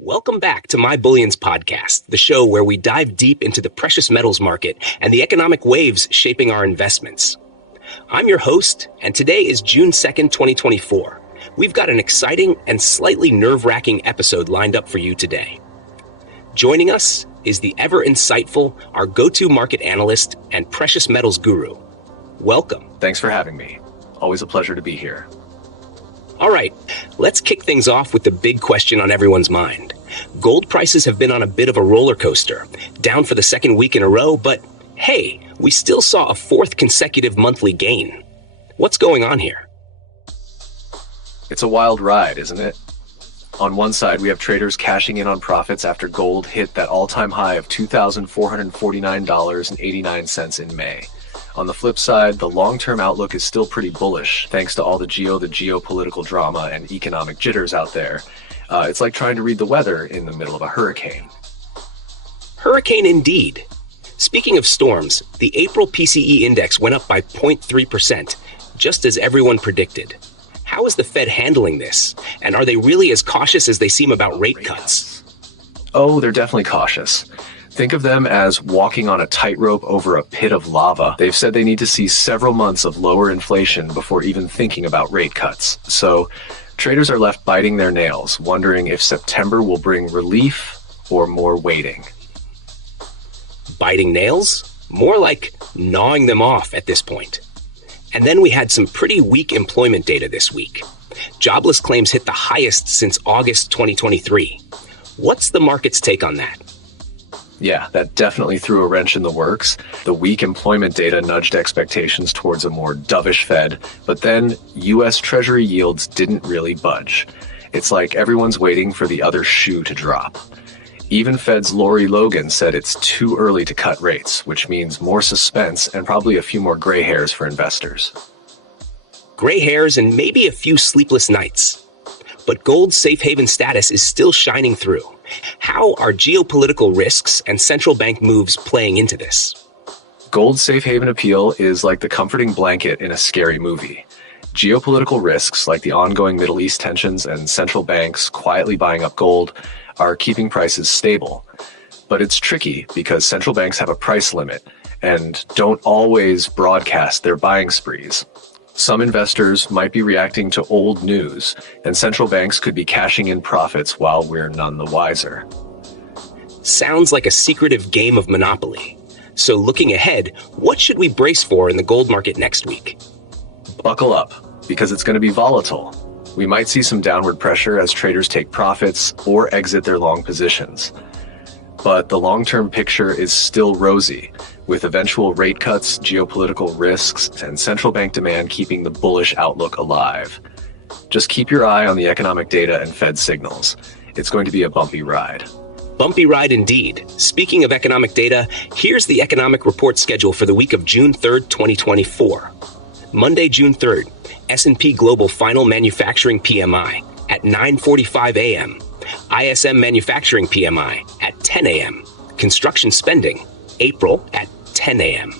Welcome back to My Bullions podcast, the show where we dive deep into the precious metals market and the economic waves shaping our investments. I'm your host, and today is June 2nd, 2024. We've got an exciting and slightly nerve-wracking episode lined up for you today. Joining us is the ever insightful, our go-to market analyst and precious metals guru. Welcome. Thanks for having me. Always a pleasure to be here. All right, let's kick things off with the big question on everyone's mind. Gold prices have been on a bit of a roller coaster, down for the second week in a row, but hey, we still saw a fourth consecutive monthly gain. What's going on here? It's a wild ride, isn't it? On one side, we have traders cashing in on profits after gold hit that all-time high of $2,449.89 in May. On the flip side, the long-term outlook is still pretty bullish, thanks to all the geopolitical drama and economic jitters out there. It's like trying to read the weather in the middle of a hurricane. Hurricane indeed. Speaking of storms, the April PCE index went up by 0.3%, just as everyone predicted. How is the Fed handling this? And are they really as cautious as they seem about rate cuts? Oh, they're definitely cautious. Think of them as walking on a tightrope over a pit of lava. They've said they need to see several months of lower inflation before even thinking about rate cuts. So traders are left biting their nails, wondering if September will bring relief or more waiting. Biting nails? More like gnawing them off at this point. And then we had some pretty weak employment data this week. Jobless claims hit the highest since August 2023. What's the market's take on that? Yeah, that definitely threw a wrench in the works. The weak employment data nudged expectations towards a more dovish Fed, but then U.S. Treasury yields didn't really budge. It's like everyone's waiting for the other shoe to drop. Even Fed's Lori Logan said it's too early to cut rates, which means more suspense and probably a few more gray hairs for investors. Gray hairs and maybe a few sleepless nights. But gold's safe haven status is still shining through. How are geopolitical risks and central bank moves playing into this? Gold's safe haven appeal is like the comforting blanket in a scary movie. Geopolitical risks, like the ongoing Middle East tensions and central banks quietly buying up gold, are keeping prices stable. But it's tricky because central banks have a price limit and don't always broadcast their buying sprees. Some investors might be reacting to old news, and central banks could be cashing in profits while we're none the wiser. Sounds like a secretive game of Monopoly. So looking ahead, what should we brace for in the gold market next week? Buckle up, because it's going to be volatile. We might see some downward pressure as traders take profits or exit their long positions. But the long-term picture is still rosy, with eventual rate cuts, geopolitical risks, and central bank demand keeping the bullish outlook alive. Just keep your eye on the economic data and Fed signals. It's going to be a bumpy ride. Bumpy ride indeed. Speaking of economic data, here's the economic report schedule for the week of June 3rd, 2024. Monday, June 3rd, S&P Global Final Manufacturing PMI at 9:45 a.m. ISM Manufacturing PMI at 10 a.m. Construction Spending, April at 10 a.m.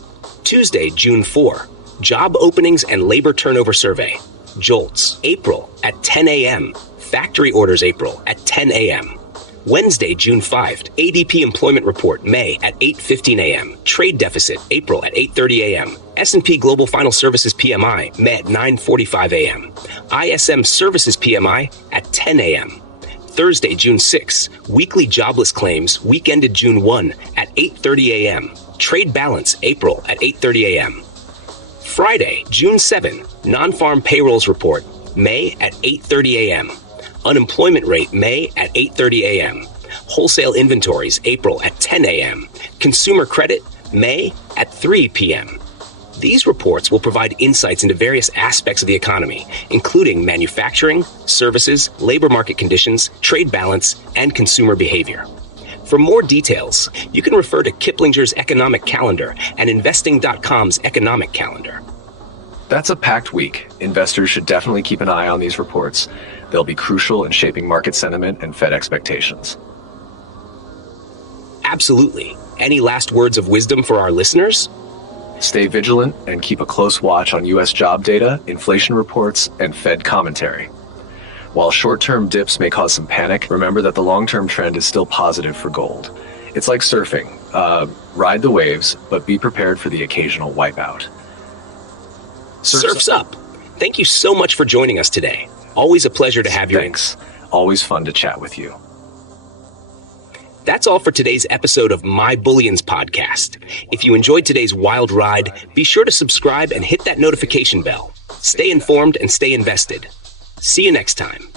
Tuesday, June 4, Job Openings and Labor Turnover Survey, JOLTS, April at 10 a.m. Factory Orders, April at 10 a.m. Wednesday, June 5, ADP Employment Report, May at 8:15 a.m. Trade Deficit, April at 8:30 a.m. S&P Global Final Services PMI, May at 9:45 a.m. ISM Services PMI at 10 a.m. Thursday, June 6, weekly jobless claims, week ended June 1 at 8:30 a.m. Trade balance, April at 8:30 a.m. Friday, June 7, non-farm payrolls report, May at 8:30 a.m. Unemployment rate, May at 8:30 a.m. Wholesale inventories, April at 10 a.m. Consumer credit, May at 3 p.m. These reports will provide insights into various aspects of the economy, including manufacturing, services, labor market conditions, trade balance, and consumer behavior. For more details, you can refer to Kiplinger's Economic Calendar and Investing.com's Economic Calendar. That's a packed week. Investors should definitely keep an eye on these reports. They'll be crucial in shaping market sentiment and Fed expectations. Absolutely. Any last words of wisdom for our listeners? Stay vigilant and keep a close watch on U.S. job data, inflation reports, and Fed commentary. While short-term dips may cause some panic, remember that the long-term trend is still positive for gold. It's like surfing. Ride the waves, but be prepared for the occasional wipeout. Surf's up. Thank you so much for joining us today. Always a pleasure to have you. Thanks. Always fun to chat with you. That's all for today's episode of My Bullions podcast. If you enjoyed today's wild ride, be sure to subscribe and hit that notification bell. Stay informed and stay invested. See you next time.